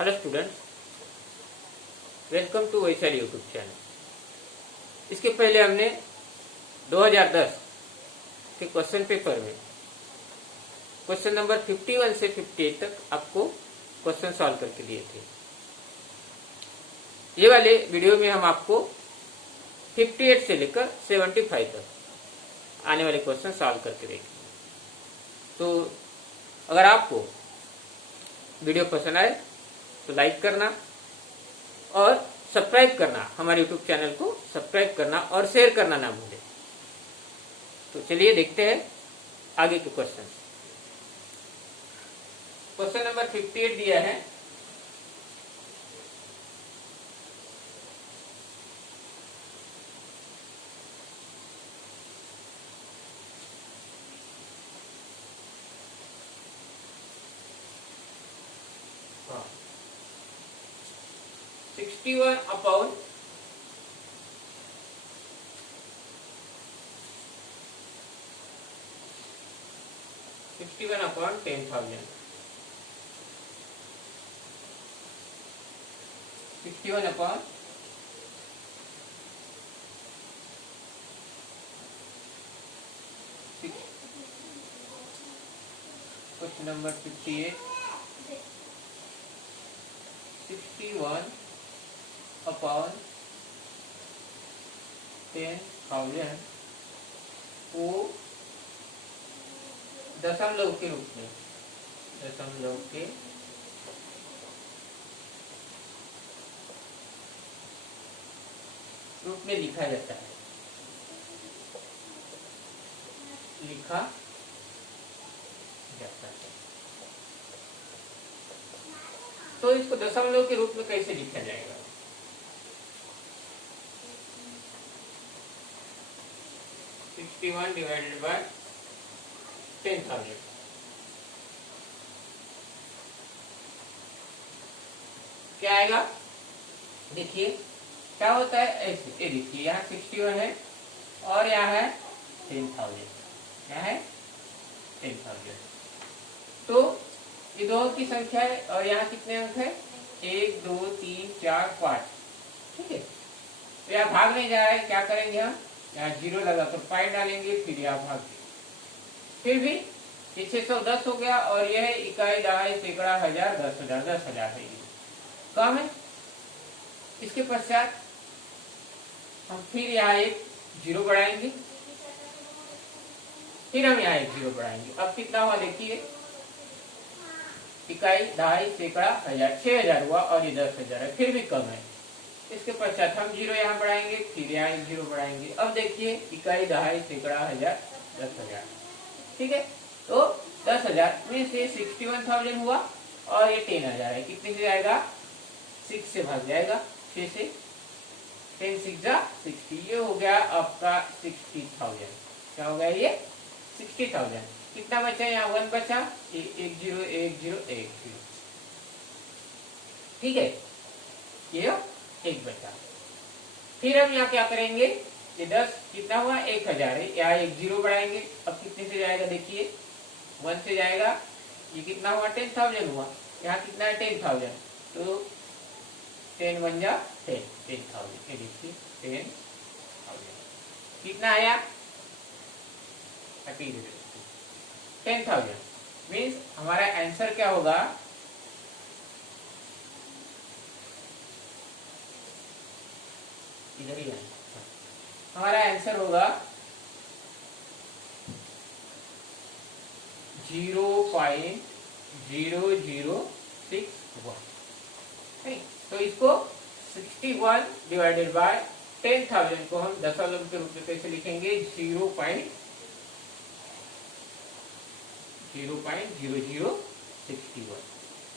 Hello students, welcome to Vaishali YouTube channel. इसके पहले हमने 2010 के क्वेश्चन पेपर में क्वेश्चन नंबर 51 से 58 तक आपको क्वेश्चन सॉल्व करके दिए थे। ये वाले वीडियो में हम आपको 58 से लेकर 75 तक आने वाले क्वेश्चन सॉल्व करके देखेंगे। तो अगर आपको वीडियो पसंद आए तो लाइक करना और सब्सक्राइब करना, हमारे यूट्यूब चैनल को सब्सक्राइब करना और शेयर करना ना भूलें। तो चलिए देखते हैं आगे के क्वेश्चन। क्वेश्चन नंबर 58 दिया है, हाँ, 61 upon 10,000। 61 upon question number 58, 61 upon 10,000 को दशमलव के रूप में लिखा जाता है, तो इसको दशमलव के रूप में कैसे लिखा जाएगा? डिवाइडेड बाय 10,000 क्या आएगा? देखिए क्या होता है, ऐसे ये देखिए, यहाँ 61 है और यहाँ है 10,000, यहाँ है 10,000। तो ये दो की संख्या है और यहाँ कितने अंक है? 1 2 3 4 5। ठीक है, तो यहाँ भाग नहीं जा रहा है, क्या करेंगे हम? यहाँ 0 लगा तो पाई डालेंगे, फिर यहाँ भाग देंगे। फिर भी ये 610 हो गया और यह है इकाई, दहाई, सैकड़ा, हजार, 10,000। 10,000 है, ये कम है। इसके पश्चात हम फिर यहाँ एक 0 बढ़ाएंगे, फिर हम यहाँ एक 0 बढ़ाएंगे। अब कितना हुआ देखिए, इकाई, दहाई, सैकड़ा, हजार, 6,000 हुआ और ये 10,000 है, फिर भी कम है। इसके पश्चात हम 0 यहाँ बढ़ाएंगे, फिर यहाँ एक 0 बढ़ाएंगे। अब देखिए इकाई, दहाई, सैकड़ा, हजार, 10,000। ठीक है, तो 10,000 में से 61,000 हुआ और ये 10,000 है, कितने से जाएगा? 6 से भाग जाएगा, 6 से 10 6 जा 60। ये हो गया आपका 60,000। क्या हो गया ये? 60,000। कितना बचा? यहाँ 1 बचा, 1 0 1 0 1 0। ठीक है, ये 1 बचा। फिर हम यहाँ क्या करेंगे? ये 10 कितना हुआ? 1,000 है, यहाँ एक 0 बढ़ाएंगे। अब कितने से जाएगा? देखिए 1 से जाएगा, ये कितना हुआ? 10,000 हुआ। यहाँ कितना है? 10,000, तो 10 1 जा 10, 10,000। ये देखिए 10,000 कितना आया? 10,000 मीन्स हमारा आंसर क्या होगा? इधर ही हमारा आंसर होगा 0.0061। तो इसको 61 डिवाइडेड बाय 10,000 को हम दशमलव के रूप में कैसे लिखेंगे? 0.0061।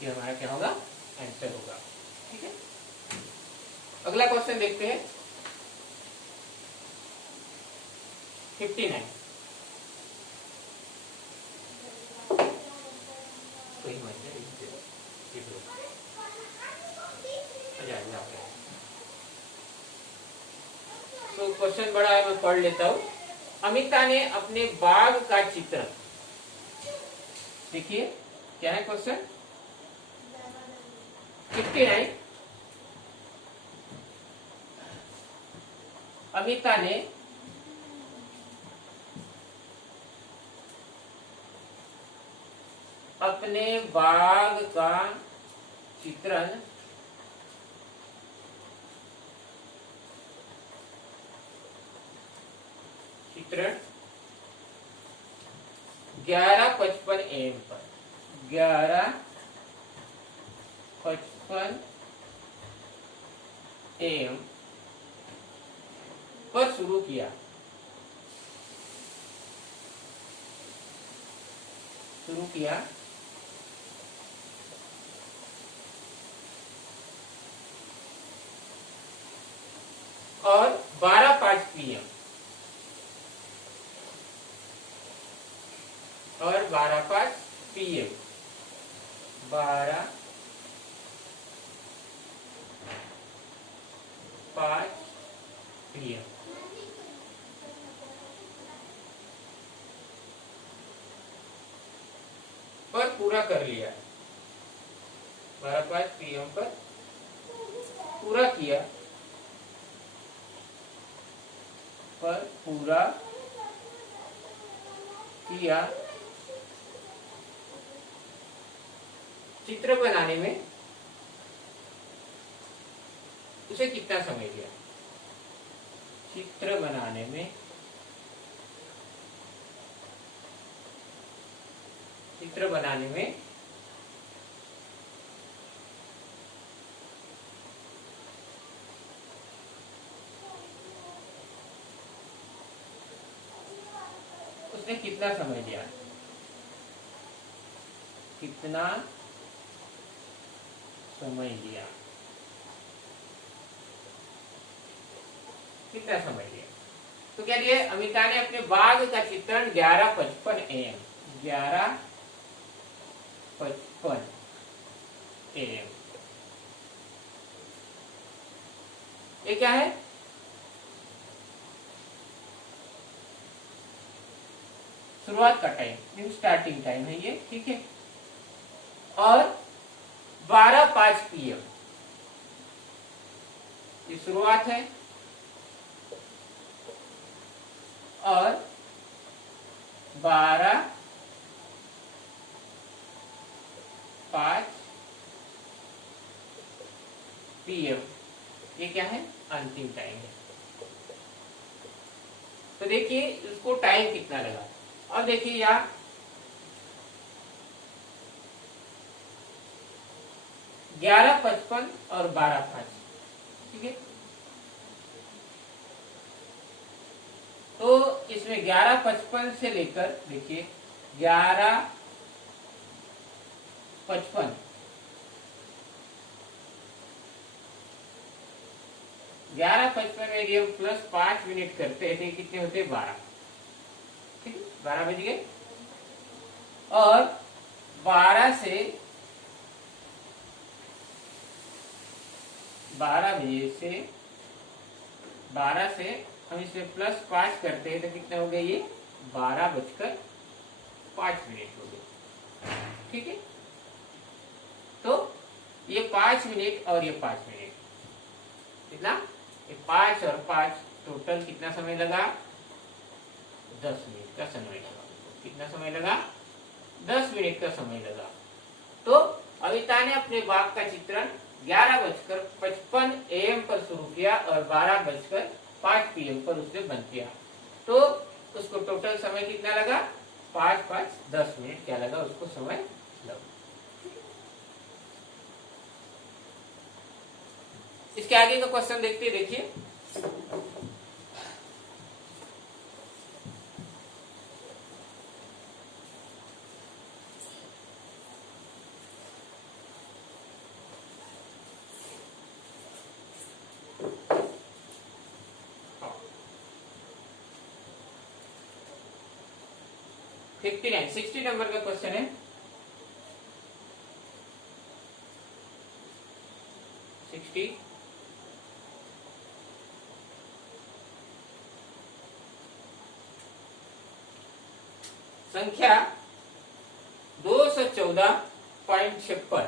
ये हमारा क्या होगा? आंसर होगा। ठीक है, अगला क्वेश्चन देखते हैं, 59। तो क्वेश्चन बड़ा है, मैं पढ़ लेता हूँ। अमिता ने अपने बाग का चित्र, देखिए क्या है क्वेश्चन, 69 अमिता ने अपने बाग का चित्रण चित्रण 11:55 AM पर 11:55 AM पर शुरू किया और 12:05 PM और 12:05 PM 12:05 PM पर पूरा कर लिया। 12:05 PM पर पूरा किया चित्र बनाने में उसे कितना समय लिया? चित्र बनाने में उसने कितना समय लिया? कितना समय लिया? तो क्या दिया? अमिता ने अपने बाग का चित्रण 11:55 AM 11:55 AM ये क्या है? शुरुआत का टाइम, न्यू स्टार्टिंग टाइम है ये, ठीक है। और 12:05 PM ये शुरुआत है और 12:05 PM ये क्या है? अंतिम टाइम है। तो देखिए उसको टाइम कितना लगा। अब देखिए यहाँ 11:55 और 12:05, ठीक है। तो इसमें 11:55 से लेकर देखिए 11:55 में यदि हम प्लस 5 मिनट करते हैं तो कितने होते? 12, ठीक है। 12 बज गए और 12 से हम इसमें प्लस 5 करते हैं तो कितना हो गया? ये 12:05 हो गया, ठीक है। तो ये 5 मिनट और ये 5 मिनट कितना? ये 5 और 5 टोटल कितना समय लगा? 10 मिनट का समय लगा। कितना समय लगा? 10 मिनट का समय लगा। तो अमिता ने अपने बाग का चित्रण 11:55 AM पर शुरू किया और 12:05 PM पर उसने बंद किया। तो उसको टोटल समय कितना लगा? 10 मिनट क्या लगा उसको समय लगा। इसके आगे का क्वेश्चन देखते हैं, देखिए। हाँ, 60 नंबर का क्वेश्चन है। 60 संख्या 214.56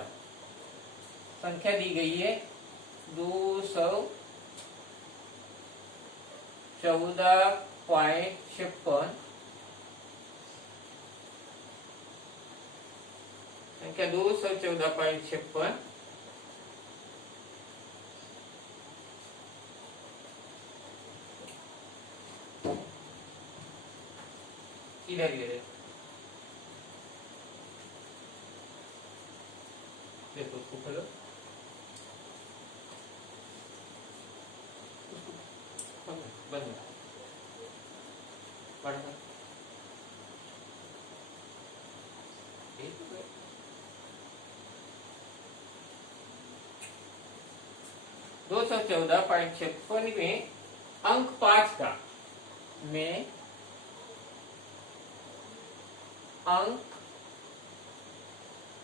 संख्या दी गई है 214.56, संख्या 214.56 इधर ये देखो, उसको खोलो, बंद पढ़ना 214.56 में अंक 5 का में अंक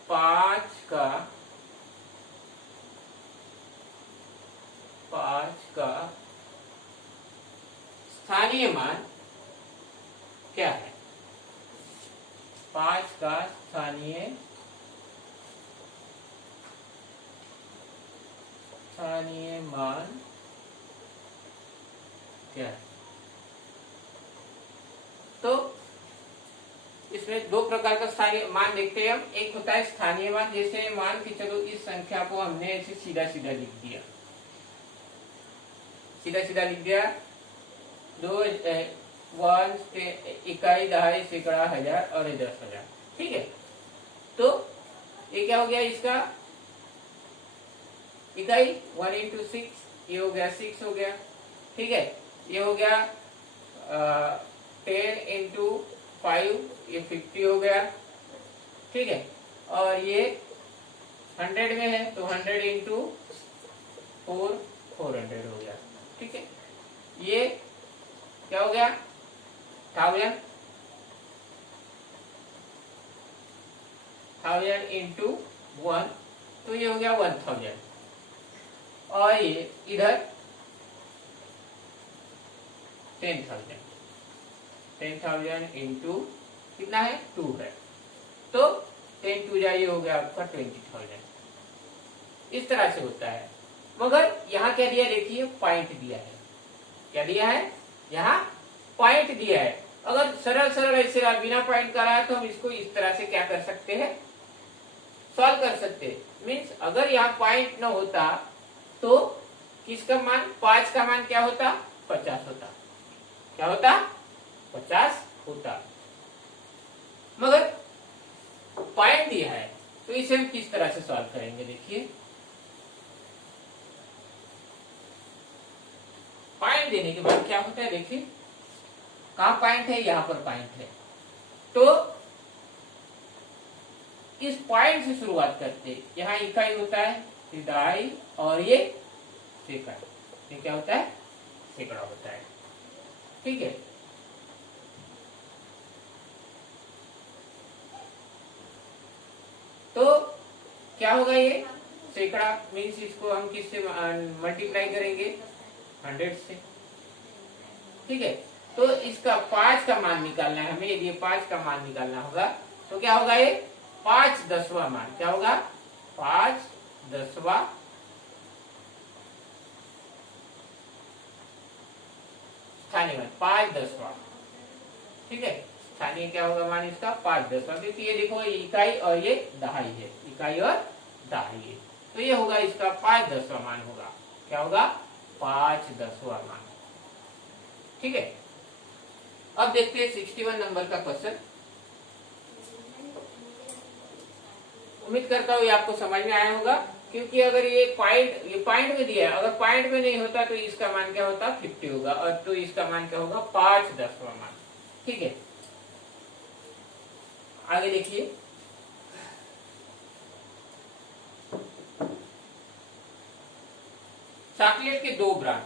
5 का स्थानीय मान क्या है? 5 का स्थानीय मान क्या है? तो इसमें दो प्रकार का स्थानीय मान देखते हैं हम। एक होता है स्थानीय मान, जैसे मान कि चलो इस संख्या को हमने ऐसे सीधा सीधा लिख दिया, दो इकाई, दहाई, सैकड़ा, हजार और 10,000। ठीक है, तो ये क्या हो गया? इसका इकाई 1 into 6, ये हो गया 6 हो गया। ठीक है, ये हो गया 10 into 5, ये 50 हो गया। ठीक है, और ये 100 में है तो 100 into 4, 400 हो गया। ठीक है, ये क्या हो गया? 1000 into 1, तो ये हो गया 1000। और ये इधर 10,000 into कितना है? 2 है, तो 10 2 ये हो गया आपका 20,000। इस तरह से होता है। मगर यहाँ क्या दिया? देखिए, पॉइंट दिया है। क्या दिया है? यहाँ पॉइंट दिया है। अगर सरल सरल ऐसे बिना पॉइंट का रहा तो हम इसको इस तरह से क्या कर सकते हैं? सॉल्व कर सकते हैं। मीन्स अगर यहाँ पॉइंट न होता तो किसका मान? 5 का मान क्या होता? 50 होता। क्या होता? 50 होता। मगर पॉइंट दिया है, तो इसे हम किस तरह से सॉल्व करेंगे? देखिए, पॉइंट देने के बाद क्या होता है? देखिए, कहां पॉइंट है? यहां पर पॉइंट है, तो इस पॉइंट से शुरुआत करते। यहाँ इकाई होता है, दहाई, और ये सैकड़ा। ये क्या होता है? सैकड़ा होता है। ठीक है, तो क्या होगा? ये सैकड़ा मीन्स इसको हम किससे मल्टीप्लाई करेंगे? 100 से। ठीक है, तो इसका 5 का मान निकालना है हमें। यदि 5 का मान निकालना होगा तो क्या होगा? ये 5/10वां मान क्या होगा? 5/10वां स्थानीय मान, 5/10वां। ठीक है, स्थानीय क्या होगा मान इसका? 5/10वां, क्योंकि ये देखो, ये इकाई और ये दहाई है, इकाई और दहाई है, तो ये होगा इसका 5/10वां मान होगा। क्या होगा? 5/10वां मान। ठीक है, अब देखते हैं 61 नंबर का क्वेश्चन। उम्मीद करता हूँ ये आपको समझ में आया होगा, क्योंकि अगर ये पॉइंट में दिया है, अगर पॉइंट में नहीं होता तो इसका मान क्या होता? 50 होगा, और तो इसका मान क्या होगा? 5/10वां मान। ठीक है, आगे देखिए, चॉकलेट के 2 ब्रांड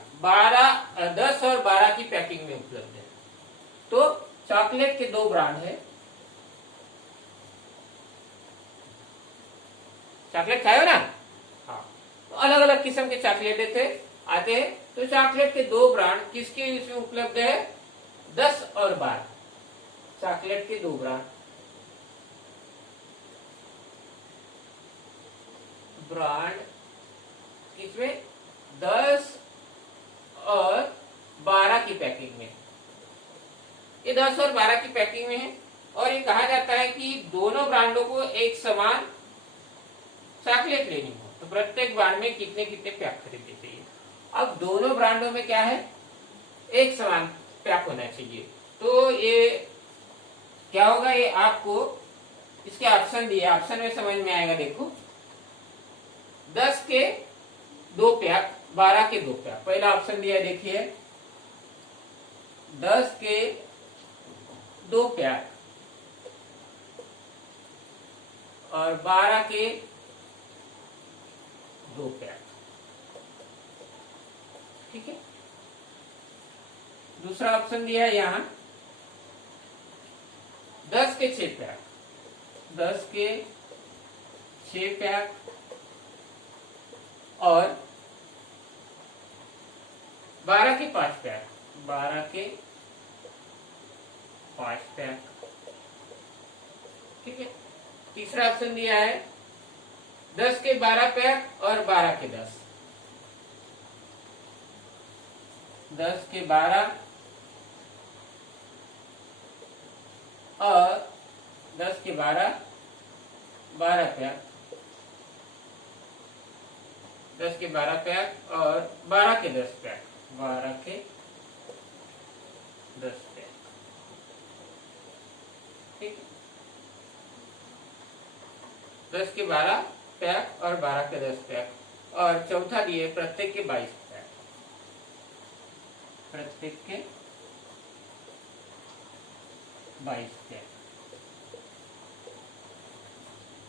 10 और 12 की पैकिंग में उपलब्ध है। तो चॉकलेट के 2 ब्रांड है। चॉकलेट खाए हो ना? हाँ, तो अलग अलग किस्म के चॉकलेट आते हैं। तो चॉकलेट के 2 ब्रांड किसके इसमें उपलब्ध है? 10 और 12। चॉकलेट के 2 ब्रांड 10 किसमें 10 और 12 की पैकिंग में। ये 10 और 12 की पैकिंग में है और ये कहा जाता है कि दोनों ब्रांडों को एक समान चॉकलेट लेनी हो तो प्रत्येक ब्रांड में कितने कितने पैक खरीदने चाहिए। अब दोनों ब्रांडों में क्या है, एक समान पैक होना चाहिए। तो ये क्या होगा, ये आपको इसके ऑप्शन दिए, ऑप्शन में समझ में आएगा। देखो 10 के 2 पैक, 12 के 2 पैक। पहला ऑप्शन दिया है, देखिए 10 के 2 पैक और 12 के 2 पैक। ठीक है। दूसरा ऑप्शन दिया है यहां 10 के 6 पैक, 10 के 6 पैक और 12 के 5 पैक, 12 के 5 पैक। ठीक है। तीसरा ऑप्शन दिया है 10 के 12 पैक और 12 के 10, 10 के 12 और 10 के 12, 12 पैक, 10 के 12 पैक और 12 के 10 पैक, 12 के 10 पैक। ठीक है। 10 के 12 पैक और 12 के 10 पैक। और चौथा दिए प्रत्येक के 22 पैक, प्रत्येक के 22 पैक।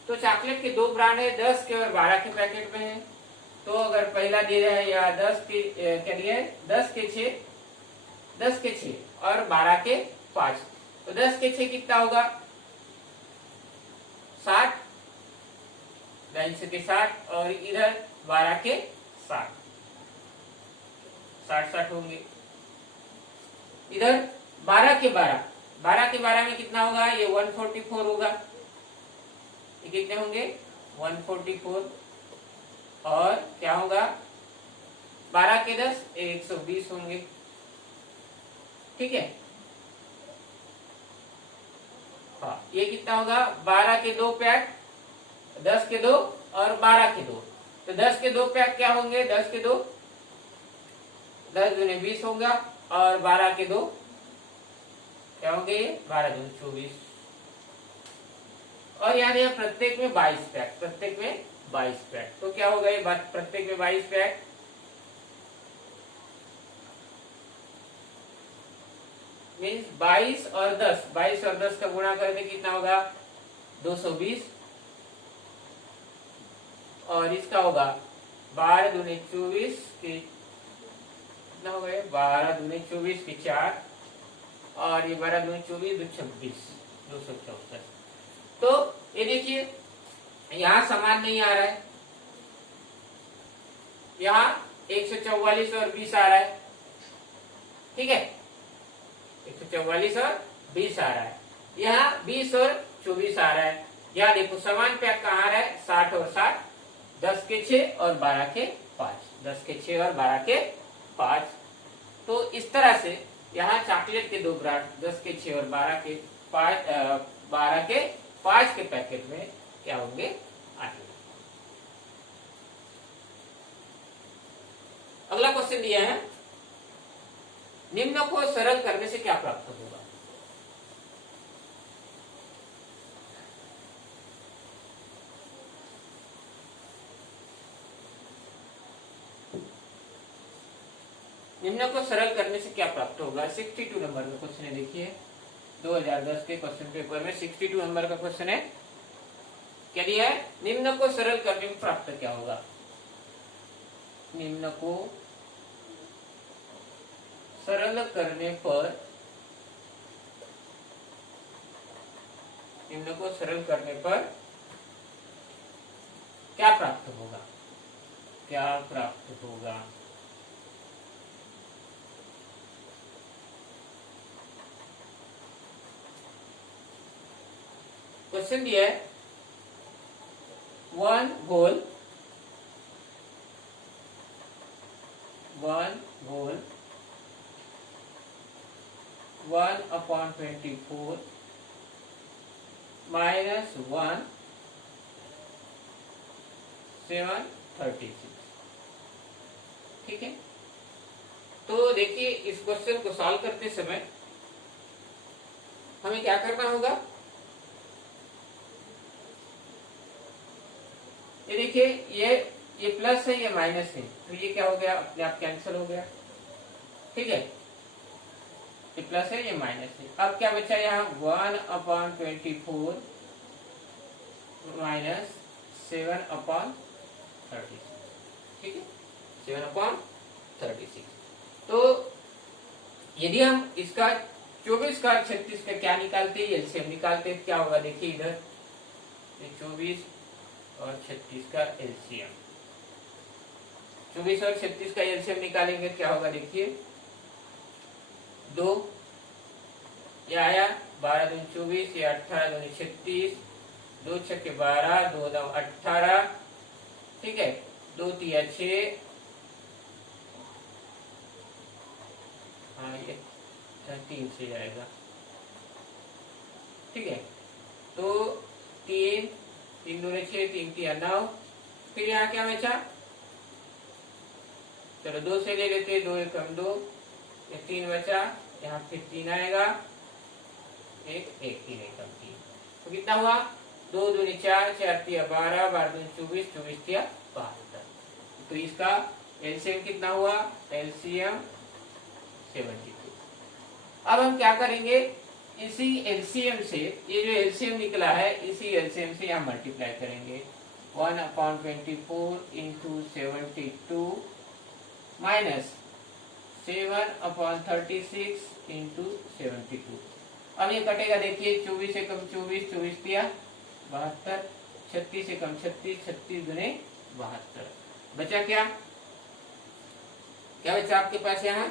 तो चॉकलेट के 2 ब्रांड है, 10 के और 12 के पैकेट में है। तो अगर पहला दिया है या 10 के क्या दिया है, 10 के 6, 10 के 6 और 12 के 5। तो 10 के 6 कितना होगा, 60, 42 के 60 और इधर 12 के 60, 60 होंगे। इधर 12 के 12, 12 के 12 में कितना होगा, ये 144 होगा। ये कितने होंगे, 144 और क्या होगा 12 के 10, 120 होंगे। ठीक है। हाँ, ये कितना होगा, 12 के 2 पैक, 10 के 2 और 12 के 2। तो 10 के 2 पैक क्या होंगे, 10 के 2, 10 दूनी 20 होगा और 12 के 2 क्या होंगे, 12 दूनी 24। और यहाँ दिया प्रत्येक में 22 पैक, प्रत्येक में 22 पैक। तो क्या होगा, ये प्रत्येक में 22 पैक मीन्स 22 और 10, 22 और 10 का गुणा करके कितना होगा, 220। और इसका होगा 12 दूनी 24 के कितना हो गए, 12 दूनी 24 के 4 और ये 12 दूनी 24, 26, 264। तो ये देखिए यहां समान नहीं आ रहा है, यहां 144 और 20 आ रहा है। ठीक है, 144 और 20 आ रहा है, यहाँ 20 और 24 आ रहा है। यहाँ देखो समान पैक कहाँ आ रहा है, 60 और 60, 10 के 6 और 12 के 5, 10 के 6 और 12 के 5। तो इस तरह से यहाँ चॉकलेट के 2 ब्रांड 10 के 6 और 12 के 5 के पैकेट में क्या होंगे, आएंगे। अगला क्वेश्चन दिया है, निम्न को सरल करने से क्या प्राप्त होगा। निम्न को सरल करने से क्या प्राप्त होगा। 62 नंबर का क्वेश्चन है, देखिए 2010 के क्वेश्चन पेपर में 62 नंबर का क्वेश्चन है। क्या दिया है, निम्न को सरल करने में प्राप्त क्या होगा। निम्न को सरल करने पर, निम्न को सरल करने पर क्या प्राप्त होगा, क्या प्राप्त होगा। क्वेश्चन दिया है 1 whole 1 होल 1/24 माइनस 1 736। ठीक है, तो देखिए इस क्वेश्चन को सॉल्व करते समय हमें क्या करना होगा। ये देखिए ये प्लस है, ये माइनस है, तो ये क्या हो गया, अपने आप कैंसिल हो गया। ठीक है, ये प्लस है, ये माइनस है। अब क्या बचा यहाँ 1/24 माइनस 7/36। ठीक है, 7/36। तो यदि हम इसका 24 का 36 का क्या निकालते हैं, एलसीएम निकालते हैं, क्या होगा देखिए इधर 24 और 36 का एलसीएम, 24 और 36 का एलसीएम निकालेंगे क्या होगा देखिए 2, ये आया 12 दूनी 24, ये 18 दूनी 36, 2 छक्के 12, 2 9 18। ठीक है, 2 तिया 6, हाँ ये 3 से जाएगा। ठीक है, तो 3 3 दूनी 6, 3 तिया 9, फिर यहाँ क्या बचा, चलो 2 से ले लेते, 2 एकम 2, ये 3 बचा, यहाँ फिर 3 आएगा, 1 1 3 एकम 3, तो कितना हुआ 2 दूनी 4, 4 तिया 12, 12 दूनी 24, 24 तिया 72। तो इसका एलसीएम कितना हुआ, एलसीएम 72। अब हम क्या करेंगे, इसी एलसीएम से ये जो एलसीएम निकला है, इसी एलसीएम से यहाँ मल्टीप्लाई करेंगे 1/24 इंटू 72 माइनस 7/36 इंटू 72। अब ये कटेगा देखिए 24 से कम 24, 24 दिया 72, 36 से कम 36, 36 दुने 72। बचा क्या, क्या बचा आपके पास यहाँ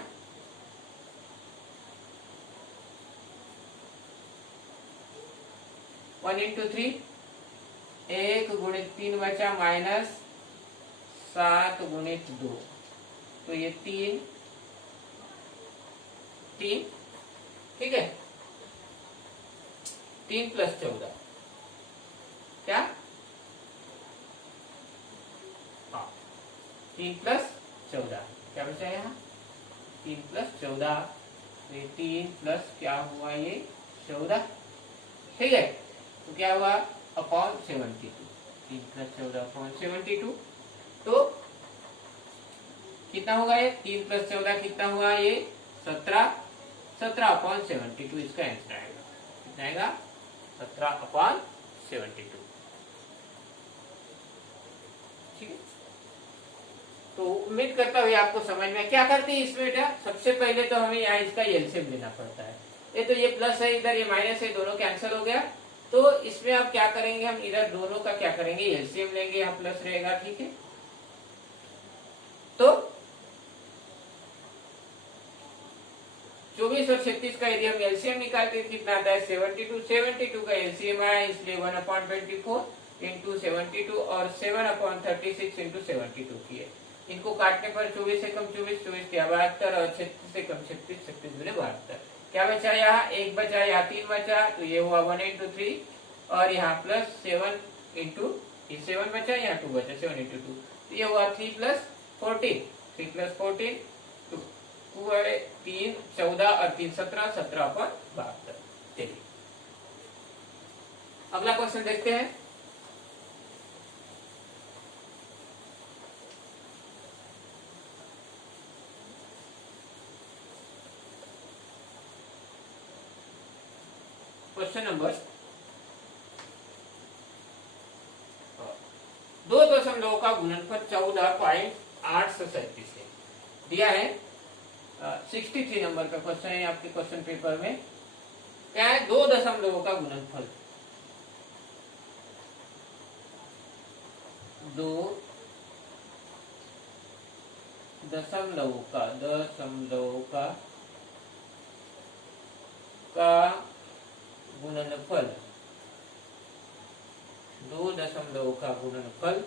1 इंटू 3, 1 गुणित 3 बचा माइनस 7 गुणित 2, तो ये 3 3। ठीक है, 3 प्लस 14 क्या, हाँ 3 प्लस 14 क्या बचा यहाँ 3 प्लस 14, तो ये 3 प्लस क्या हुआ ये 14। ठीक है, तो क्या हुआ अपॉन 72, 3 प्लस 14 अपॉन 72। तो कितना होगा ये 3 प्लस 14 कितना हुआ ये 17, 17/72 इसका आंसर आएगा। कितना आएगा 17/72। ठीक है, तो उम्मीद करता हूँ आपको समझ में। क्या करते हैं इसमें बेटा, सबसे पहले तो हमें यहाँ इसका एलसीएम लेना पड़ता है। ये तो ये प्लस है, इधर ये माइनस है, दोनों कैंसिल हो गया। तो इसमें अब क्या करेंगे, हम इधर दोनों का क्या करेंगे एलसीएम लेंगे, यहाँ प्लस रहेगा। ठीक है, तो 24 और 36 का यदि हम एलसीएम निकालते हैं कितना आता है 72, 72 का एलसीएम आया, इसलिए 1/24 इंटू 72 और 7/36 इंटू 72 किए। इनको काटने पर 24 से कम 24, 24 के 72 और 36 से कम 36, 36 दूने 72। क्या बचा यहाँ 1 बचा, यहाँ 3 बचा, तो ये हुआ 1 इंटू 3 और यहाँ प्लस 7 इंटू 7 बचा, यहाँ 2 बचा, 7 इंटू 2, तो ये हुआ 3 प्लस 14, 3 प्लस 14 2 है 3 14 और 3 17, 17/72। चलिए अगला क्वेश्चन देखते हैं। क्वेश्चन नंबर 2 का गुणनफल 14.837 है दिया है। 63 नंबर का क्वेश्चन है आपके क्वेश्चन पेपर में। क्या है 2 दशमलवों का गुणनफल, 2 दशमलवों का गुणनफल, 2 दशमलवों का गुणनफल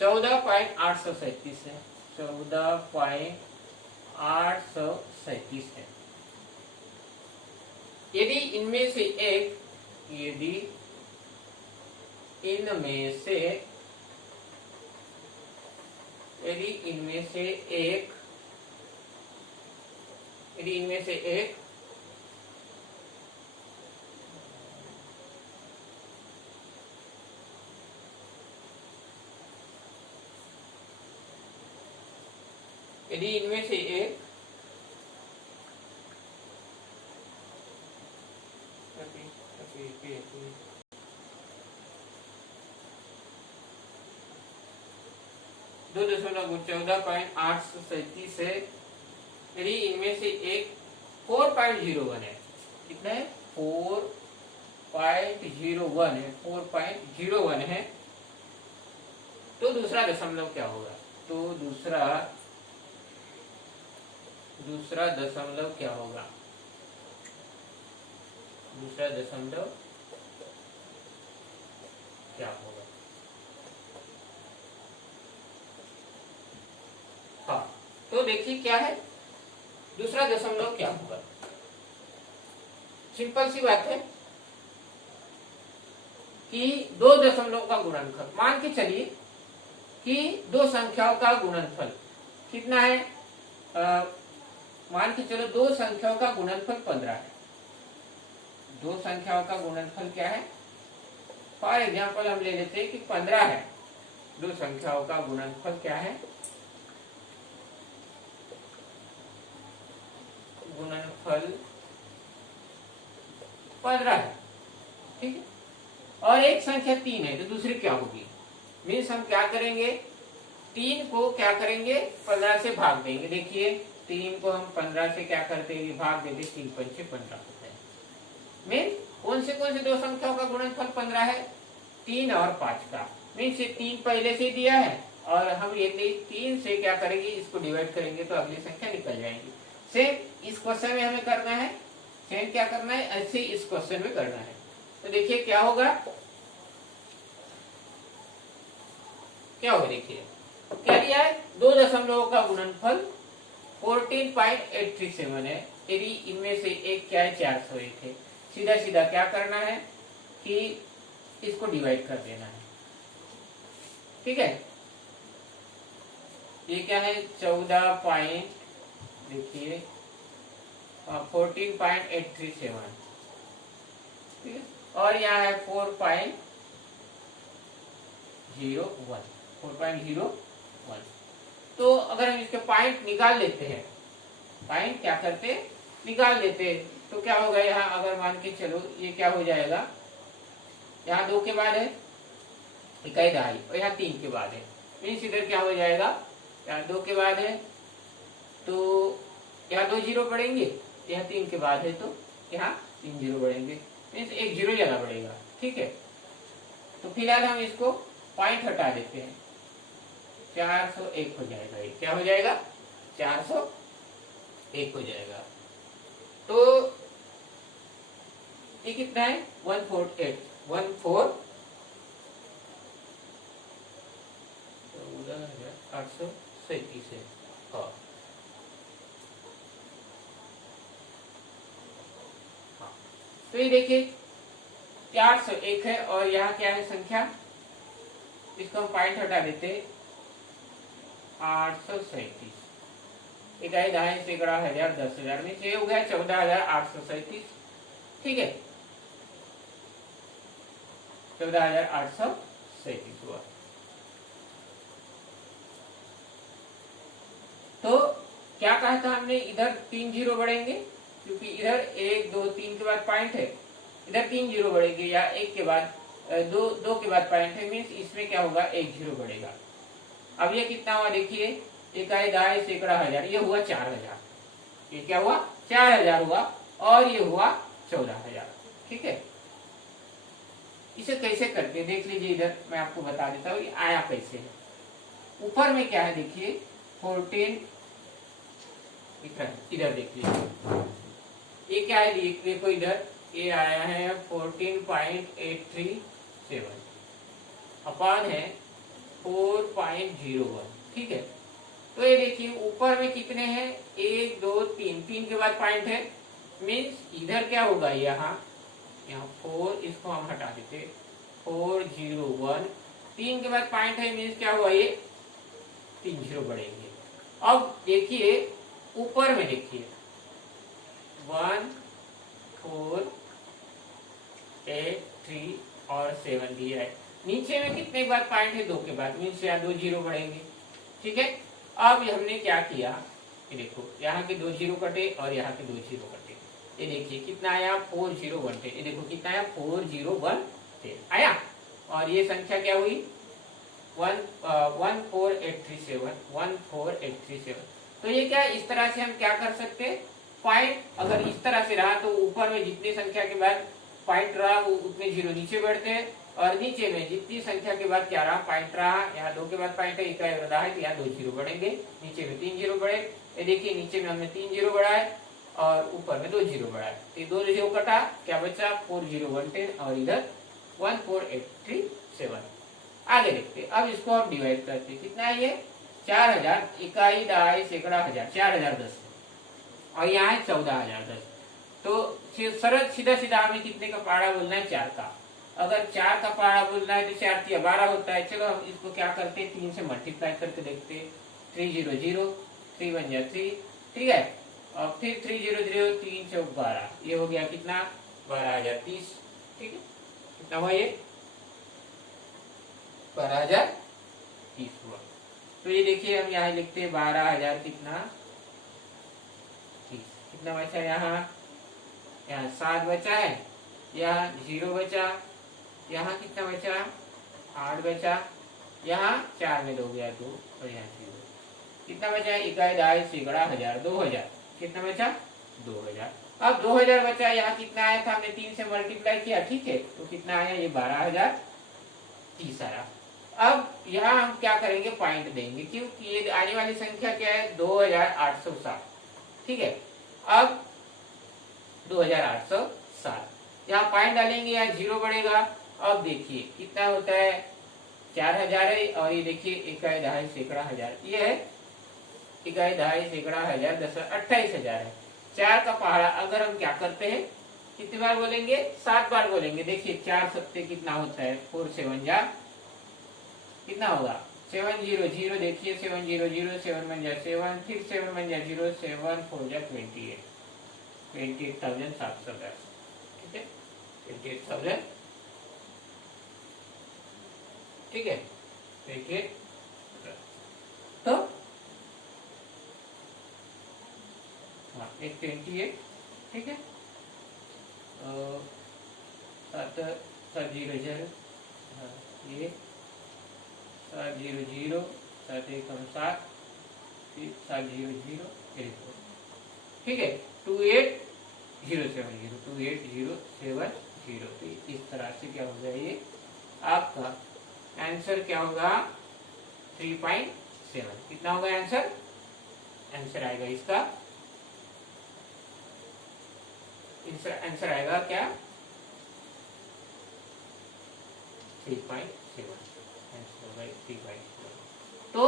14.837 है। 14.837 है। यदि इनमें से एक यदि इनमें से एक दो 14.837 है। यदि इनमें से एक 4.01 है, कितना है 4.01 है, 4.01 है, तो दूसरा दशमलव क्या होगा? तो दूसरा दशमलव क्या होगा? दूसरा दशमलव क्या होगा? हाँ, तो देखिए क्या है दूसरा दशमलव क्या होगा। सिंपल सी बात है कि दो दशमलव का गुणनफल, मान के चलिए कि दो संख्याओं का गुणनफल कितना है, मान के चलो दो संख्याओं का गुणनफल 15 है। दो संख्याओं का गुणनफल क्या है? फॉर एग्जाम्पल हम ले लेते हैं कि 15 है। दो संख्याओं का गुणनफल क्या है? गुणनफल 15 है, ठीक है। और एक संख्या 3 है, तो दूसरी क्या होगी? मीन्स हम क्या करेंगे, 3 को क्या करेंगे 15 से भाग देंगे। देखिए 3 को हम 15 से क्या करते हैं, भाग देते, 3 पंचे 15 होता है। मीन्स कौन से दो संख्याओं का गुणनफल 15 है? 3 और 5 का। मीन्स ये 3 पहले से दिया है और हम ये 3 से क्या करेंगे, इसको डिवाइड करेंगे तो अगली संख्या निकल जाएगी। सेम इस क्वेश्चन में हमें करना है, सेम क्या करना है, ऐसे इस क्वेश्चन में करना है। तो देखिए क्या होगा, देखिए क्या दिया है, दो दशमलवों का गुणनफल 14.837 है। यदि इनमें से एक क्या है, 401 है। सीधा सीधा क्या करना है कि इसको डिवाइड कर देना है, ठीक है। ये क्या है 14. देखिए 14.837, ठीक है। और यहाँ है 4.01। तो अगर हम इसके पॉइंट निकाल लेते हैं, पॉइंट क्या करते निकाल लेते हैं, तो क्या होगा, यहाँ अगर मान के चलो ये क्या हो जाएगा, यहाँ 2 के बाद है, इकाई दहाई, और यहाँ 3 के बाद है। मीन्स इधर क्या हो जाएगा, यहाँ 2 के बाद है तो यहाँ 2 जीरो बढ़ेंगे, यहाँ 3 के बाद है तो यहाँ 3 जीरो बढ़ेंगे, मीन्स 1 जीरो ज्यादा बढ़ेगा, ठीक है। तो फिलहाल हम इसको पॉइंट हटा देते हैं, 401 हो जाएगा। ये क्या हो जाएगा, 401 हो जाएगा। तो ये कितना है 148, 14,837 है। हाँ, तो ये देखिए 401 है और यहाँ क्या है संख्या, इसको हम पॉइंट हटा देते, 837, इकाई दहाई सैकड़ा हजार 10,000 में से हो गया 14,837, ठीक है, 14,837 हुआ। तो क्या कहा था हमने, इधर 3 जीरो बढ़ेंगे, क्योंकि इधर 1 2 3 के बाद पॉइंट है, इधर 3 जीरो बढ़ेंगे, या 1 के बाद 2 के बाद पॉइंट है, मीन्स इसमें क्या होगा 1 जीरो बढ़ेगा। अब ये कितना हुआ, देखिए इकाई दहाई सैकड़ा हजार, ये हुआ 4,000, ये क्या हुआ 4,000 हुआ, और ये हुआ 14,000, ठीक है। इसे कैसे करते देख लीजिए, इधर मैं आपको बता देता हूँ आया कैसे है। ऊपर में क्या है देखिए 14, इधर देख लीजिए ये क्या है, देखो इधर ये आया है 14.837 अपान है 4.01, ठीक है। तो ये देखिए ऊपर में कितने हैं, 1 2 3, 3 के बाद पॉइंट है, मीन्स इधर क्या होगा, यहाँ 4, इसको हम हटा देते, 4 0 1, 3 के बाद पॉइंट है, मीन्स क्या हुआ, ये 3 0 बढ़ेंगे। अब देखिए ऊपर में देखिए 1 4 8 3 और 7 दिया है, नीचे में कितने के बाद पॉइंट है, 2 के बाद, मीन्स यहाँ 2 0 बढ़ेंगे। ठीक है, अब हमने क्या किया, ये देखो यहाँ के 2 0 कटे और यहाँ के 2 0 कटे, ये देखिए कितना आया, 4 0 1 10, ये देखो कितना आया, 4 0 1 10 आया। और ये संख्या क्या हुई, 1 4 8 3 7, 1 4 8 3 7। तो ये क्या, इस तरह से हम क्या कर सकते हैं, पॉइंट अगर इस तरह से रहा तो ऊपर में जितनी संख्या के बाद पॉइंट रहा वो उतने 0 नीचे बढ़ते हैं, और नीचे में जितनी संख्या के बाद क्या रहा, पॉइंट रहा, यहाँ 2 के बाद पॉइंट है, इकाई रहा है, तो यहाँ 2 0 बढ़ेंगे, नीचे में 3 0 बढ़े। ये देखिए नीचे में हमने 3 0 बढ़ा है और ऊपर में 2 0 बढ़ा है, तो 2 0 कटा, क्या बचा, 4 0 1 10 और इधर 1 4 8 3 7। आगे देखते, अब इसको हम डिवाइड करते, कितना है ये, 4000, इकाई दहाई सैकड़ा हजार, 4010 और यहाँ है 14010। तो सरल सीधा सीधा हमें कितने का पहाड़ा बोलना है, 4 का। अगर 4 का पहाड़ा बोलना है तो 4 3 12 होता है। चलो हम इसको क्या करते हैं, 3 से मल्टीप्लाई करके देखते हैं, 3 0 0, 3 1 जा 3, ठीक है, और फिर 3 0 0, 3 4 12, ये हो गया कितना, 12030। ठीक है, कितना हुआ ये, 12030 हुआ। तो ये देखिए हम यहाँ लिखते हैं 12000 कितना 30, कितना बचा यहाँ 7 बचा है, यहाँ 0 बचा, यहाँ कितना बचा 8 बचा, यहाँ 4 में 2 गया 2 और यहाँ 0, कितना बचा, इकाई दहाई सैकड़ा हजार, 2000, कितना बचा 2000। अब 2000 बचा, यहाँ कितना आया था, हमने 3 से मल्टीप्लाई किया, ठीक है, तो कितना आया, ये 12030 आया। अब यहाँ हम क्या करेंगे, पॉइंट देंगे, क्योंकि ये आने वाली संख्या क्या है, 2807। ठीक है, अब 2807 यहाँ पॉइंट डालेंगे, यहाँ 0 बढ़ेगा। अब देखिए कितना होता है, 4000 है, और ये देखिए इकाई दहाई सैकड़ा हजार, ये है इकाई दहाई सैकड़ा हजार 10 28,000 है। 4 का पहाड़ा अगर हम क्या करते हैं, कितनी बार बोलेंगे, 7 बार बोलेंगे। देखिए 4 सत्ते कितना होता है, 4 7 जा कितना होगा, 7 0 0, देखिए 7 0 0, 7 1 जा 7, फिर 7 1 जा 0, 7 4 जा 28, 28,710। ठीक है, 28,000, ठीक है, देखिए तो हाँ एक 28, ठीक है, 7 7 0 0, ये 7 0 0, 7 1 7, फिर 7 0 0, ठीक है, 28070, 28070। तो इस तरह से क्या होगा, ये आपका आंसर क्या होगा, 3.7। कितना होगा आंसर, आंसर आएगा इसका, आंसर आएगा क्या, 3.7, आंसर होगा 3.7। तो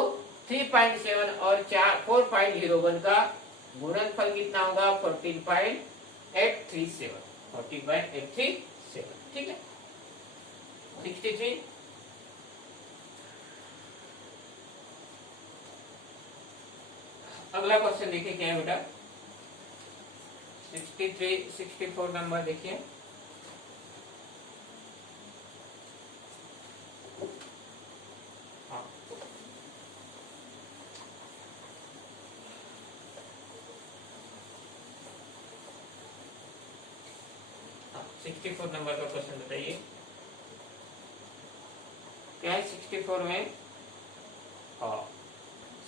3.7 और 4.01 का गुणनफल कितना होगा, 14.837, 14.837। ठीक है, 63। अगला क्वेश्चन देखिए क्या है बेटा, 64 नंबर देखिए, हाँ 64 नंबर का क्वेश्चन बताइए क्या है 64 में। हाँ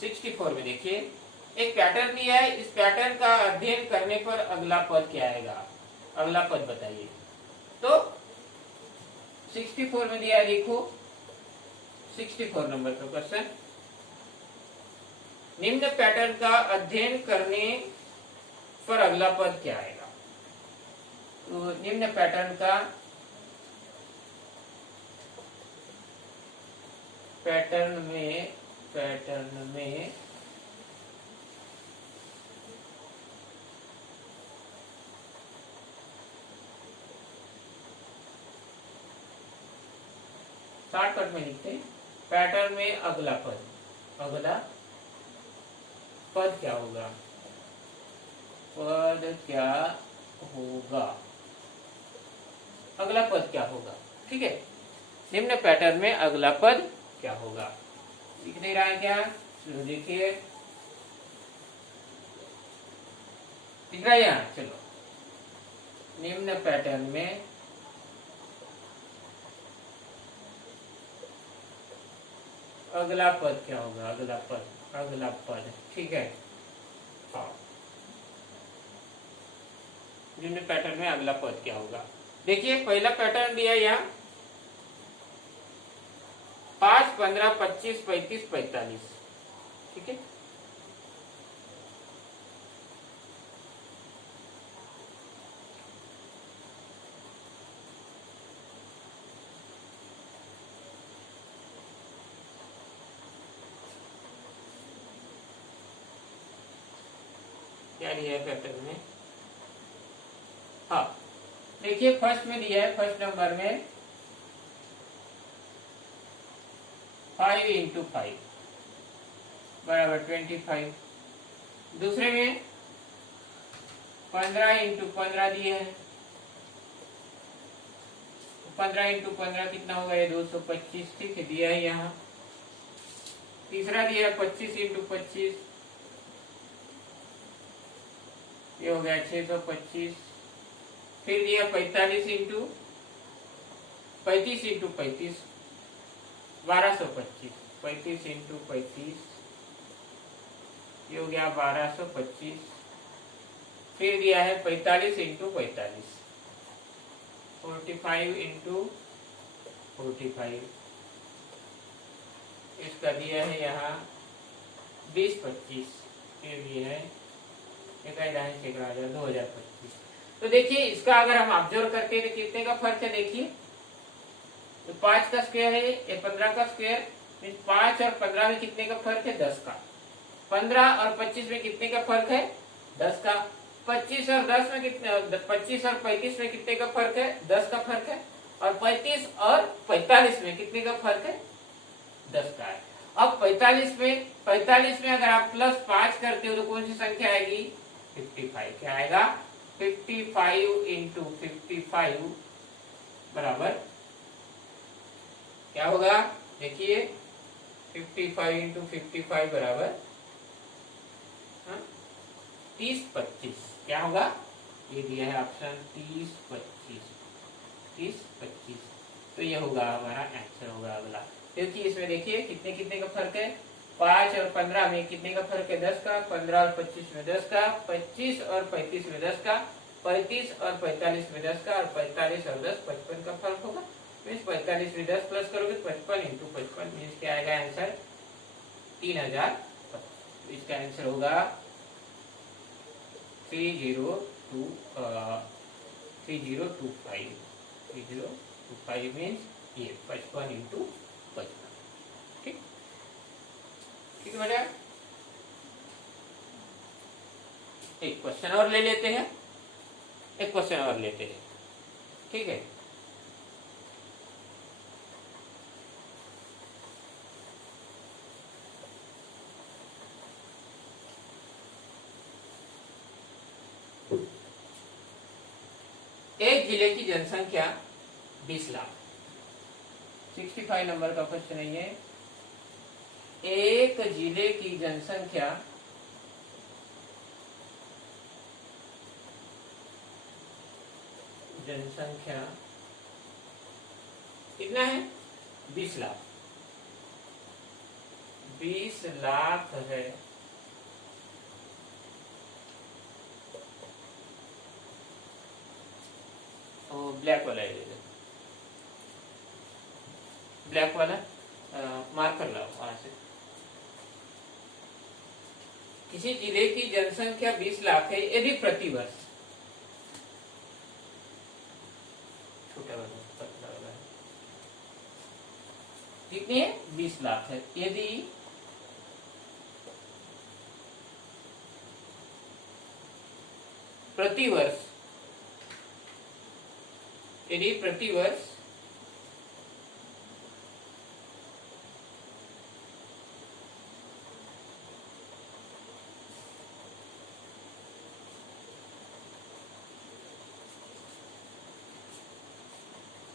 64 में देखिए एक पैटर्न दिया है, इस पैटर्न का अध्ययन करने पर अगला पद क्या आएगा, अगला पद बताइए। तो 64 में दिया है, देखो 64 नंबर का क्वेश्चन, निम्न पैटर्न का अध्ययन करने पर अगला पद क्या आएगा। तो निम्न पैटर्न का, पैटर्न में शॉर्टकट में लिखते हैं, पैटर्न में अगला पद क्या होगा, अगला पद क्या होगा। ठीक है, निम्न पैटर्न में अगला पद क्या होगा, दिख नहीं रहा है क्या, देखिए दिख रहा है यहाँ। चलो, निम्न पैटर्न में अगला पद क्या होगा, अगला पद। ठीक है, हाँ, निम्न पैटर्न में अगला पद क्या होगा। देखिए पहला पैटर्न दिया यहाँ 5, 15, 25, 35, 45। ठीक है, क्या दिया है पैटर्न में। हाँ, देखिए फर्स्ट में दिया है, फर्स्ट नंबर में 5 इंटू 5 बराबर 25। दूसरे में 15 इंटू 15 दिए हैं, 15 इंटू 15 कितना होगा, ये 225। ठीक है, दिया है यहाँ। तीसरा दिया है 25 इंटू 25, ये हो गया 625। फिर दिया 45 इंटू 35 इंटू 35, 1225। 35 इंटू 35, ये हो गया 1225। फिर दिया है 45 इंटू 45, 45 इंटू 45। इसका दिया है यहाँ 20, 25। फिर दिया है 2025। तो देखिए इसका अगर हम ऑब्जर्व करते हैं तो कितने का फर्क है, देखिए तो 5 का स्क्वायर है, ये 15 का स्क्वायर, 5 और 15 में कितने का फर्क है, 10 का। 15 और 25 में कितने का फर्क है, 10 का। 25 और 10 में कितने, 25 और 35 में कितने का फर्क है, 10 का फर्क है। और 35 और 45 में कितने का फर्क है, 10 का है। अब 45 में अगर आप +5 करते हो तो कौन सी संख्या आएगी, 55। क्या आएगा, 55 इंटू 55 बराबर क्या होगा, देखिए 55 इंटू 55 बराबर 30, 25। क्या होगा, ये दिया है ऑप्शन 30, 25, 30, 25। तो ये होगा हमारा आंसर होगा अगला। क्योंकि इसमें देखिए कितने कितने का फर्क है, 5 और 15 में कितने का फर्क है, 10 का। 15 और 25 में 10 का। 25 और 35 में 10 का। 35 और 45 में 10 का। और 45 और 10 55 का फर्क होगा। मीन्स 45 में 10 प्लस करोगे 55 इंटू 55 मीन्स क्या आएगा आंसर, 3000। इसका आंसर होगा 3025। 3025 मीन्स ये 55 इंटू 55। ठीक ठीक है बेटा, एक क्वेश्चन और ले लेते हैं, एक क्वेश्चन और लेते हैं। ठीक है, एक जिले की जनसंख्या 20 लाख। 65 नंबर का क्वेश्चन है ये। एक जिले की जनसंख्या कितना है, 20 लाख। 20 लाख है। ब्लैक वाला है, ब्लैक वाला मार्कर लाओ वहां से। किसी जिले की जनसंख्या 20 लाख है यदि प्रतिवर्ष, छोटा वाला पतला वाला है, कितनी है, 20 लाख है। यदि प्रतिवर्ष,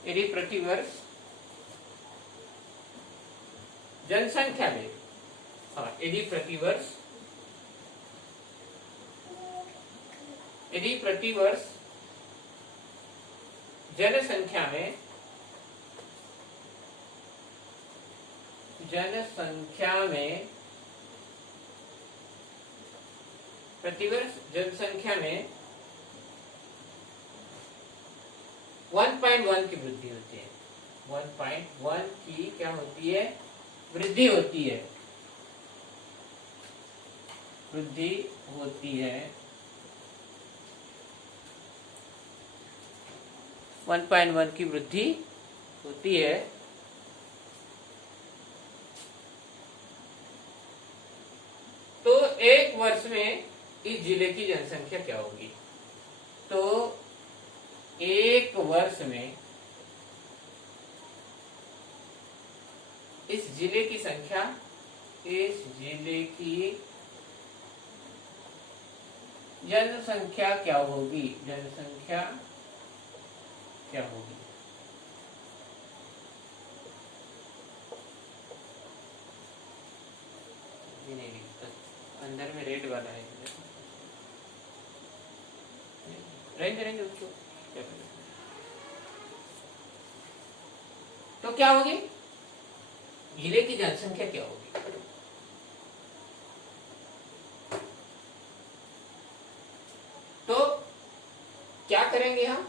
यदि प्रतिवर्ष जनसंख्या में, यदि प्रतिवर्ष जनसंख्या में प्रतिवर्ष जनसंख्या में 1.1 की वृद्धि होती है। 1.1 की क्या होती है? वृद्धि होती है। वृद्धि होती है 1.1 की वृद्धि होती है तो एक वर्ष में इस जिले की जनसंख्या क्या होगी? तो एक वर्ष में इस जिले की संख्या, इस जिले की जनसंख्या क्या होगी? जनसंख्या क्या होगी? ये नहीं लिखता, अंदर में रेड वाला है। रहेंगे उसको क्या करें? तो क्या होगी? जिले की जनसंख्या क्या होगी? तो क्या करेंगे हम?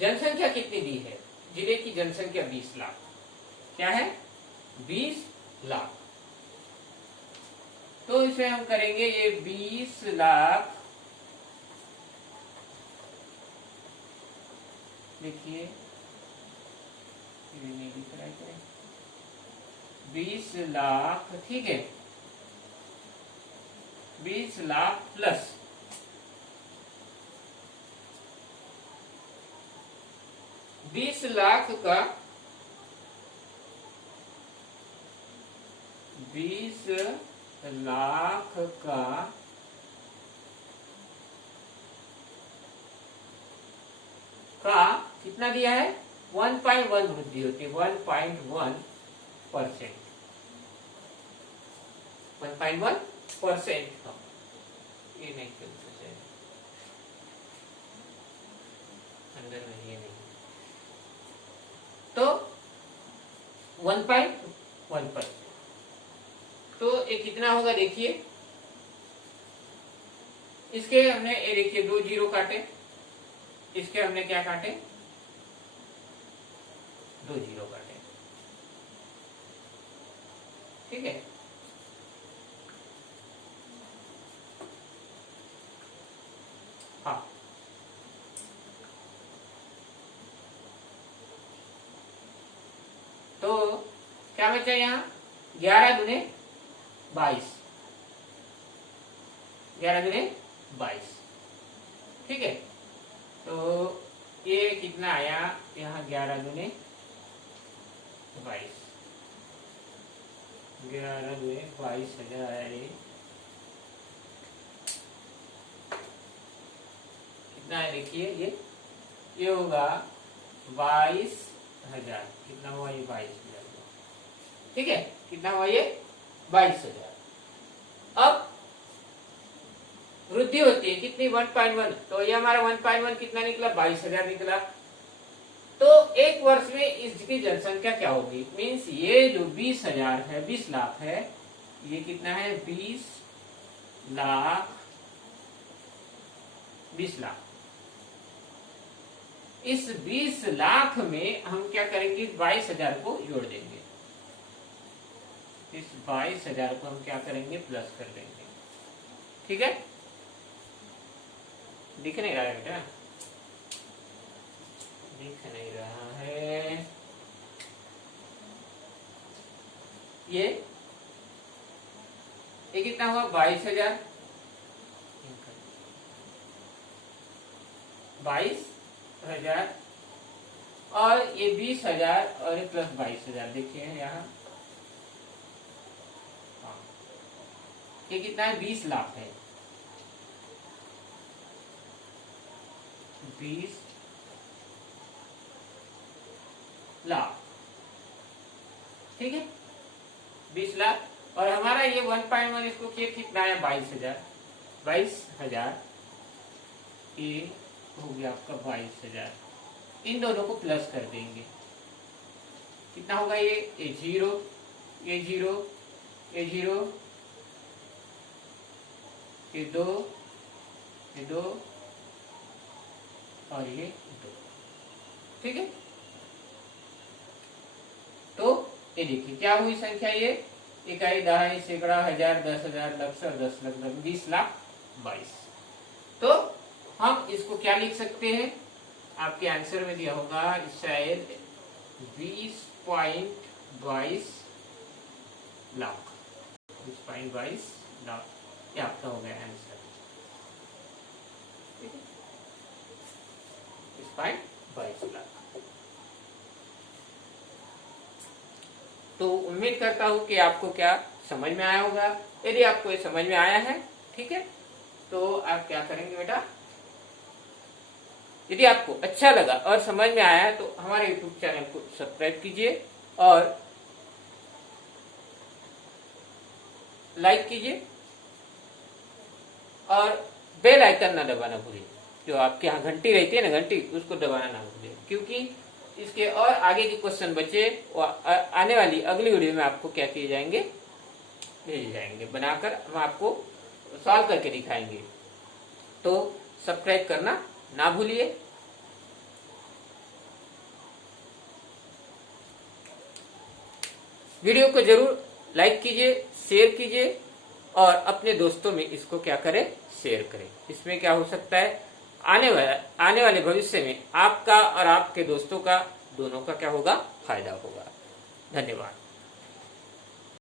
जनसंख्या कितनी दी है? जिले की जनसंख्या 20 लाख। क्या है? 20 लाख। तो इसे हम करेंगे, ये 20 लाख, देखिए ये नहीं दिख रहा है, 20 लाख, ठीक है। 20 लाख प्लस 20 लाख का 20 लाख का कितना दिया है? 1.1 वृद्धि होती है, 1.1%। 1.1%। ये नहीं चलता है अंदर में, ये नहीं। तो 1.1%। तो ये कितना होगा? देखिए इसके हमने, ये देखिए 2 जीरो काटे, इसके हमने क्या काटे? 2 जीरो काटे, ठीक है। हाँ, तो क्या बचा यहाँ? 11 दूने 22, 11 दूने 22, ठीक है। तो ये कितना आया यहाँ? 11 दूने 22, 11 दूने 22,000 आया। ये कितना है? देखिए ये होगा 22,000। कितना हुआ ये? 22,000, ठीक है। कितना हुआ ये? 22,000। अब वृद्धि होती है कितनी? 1.1। तो ये हमारा 1.1 कितना निकला? 22,000 निकला। तो एक वर्ष में इसकी जनसंख्या क्या होगी? मीन्स ये जो 20,000 है, 20 लाख है, ये कितना है? 20 लाख, 20 लाख। इस 20 लाख में हम क्या करेंगे? 22,000 को जोड़ देंगे। इस 22,000 को हम क्या करेंगे? प्लस कर देंगे, ठीक है। दिख नहीं रहा है बेटा? दिख नहीं रहा है। ये कितना हुआ? 22,000, 22,000 और ये 20,000 और ये प्लस 22,000। देखिए यहाँ, हाँ, ये कितना है? 20 लाख है। 20 लाख, ठीक है, 20 लाख। और हमारा ये 1.1 इसको कितना है, 22,000, 22,000 ये हो गया आपका 22,000। इन दोनों को प्लस कर देंगे, कितना होगा ये जीरो, ये जीरो, ये जीरो, ये दो, ये दो और ये दो, ठीक है। तो ये देखिए क्या हुई संख्या, ये इकाई, दहाई, सैकड़ा, हजार, 10,000, लक्ष और 10 लाख, 20 लाख 22। तो हम इसको क्या लिख सकते हैं, आपके आंसर में दिया होगा शायद 20.22 लाख, 20.22 लाख, ये आपका हो गया आंसर, 20.22 लाख। तो उम्मीद करता हूं कि आपको क्या समझ में आया होगा। यदि आपको ये समझ में आया है, ठीक है, तो आप क्या करेंगे बेटा, यदि आपको अच्छा लगा और समझ में आया है तो हमारे YouTube चैनल को सब्सक्राइब कीजिए और लाइक कीजिए और बेल आइकन ना दबाना भूलिए, जो आपके यहाँ घंटी रहती है ना, घंटी, उसको दबाना ना भूलिए, क्योंकि इसके और आगे के क्वेश्चन बचे वो आने वाली अगली वीडियो में आपको क्या किए जाएंगे, भेजे जाएंगे, बनाकर हम आपको सॉल्व करके दिखाएंगे। तो सब्सक्राइब करना ना भूलिए। वीडियो को जरूर लाइक कीजिए, शेयर कीजिए और अपने दोस्तों में इसको क्या करें, शेयर करें। इसमें क्या हो सकता है, आने वाले भविष्य में आपका और आपके दोस्तों का, दोनों का क्या होगा, फायदा होगा। धन्यवाद।